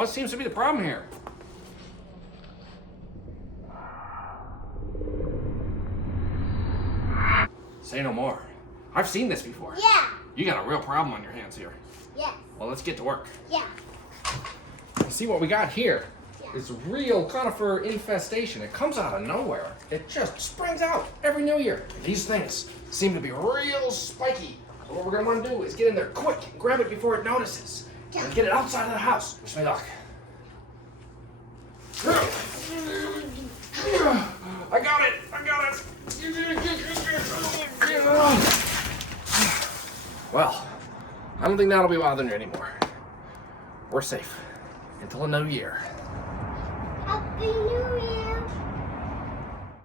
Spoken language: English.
What seems to be the problem here? Say no more. I've seen this before. Yeah. You got a real problem on your hands here. Yes. Well, let's get to work. Yeah. See what we got here is real conifer infestation. It comes out of nowhere. It just springs out every new year. These things seem to be real spiky. So what we're gonna want to do is get in there quick and grab it before it notices. Yeah. And get it outside of the house. Wish me luck. I got it! I got it! Well, I don't think that'll be bothering you anymore. We're safe until a new year. Happy New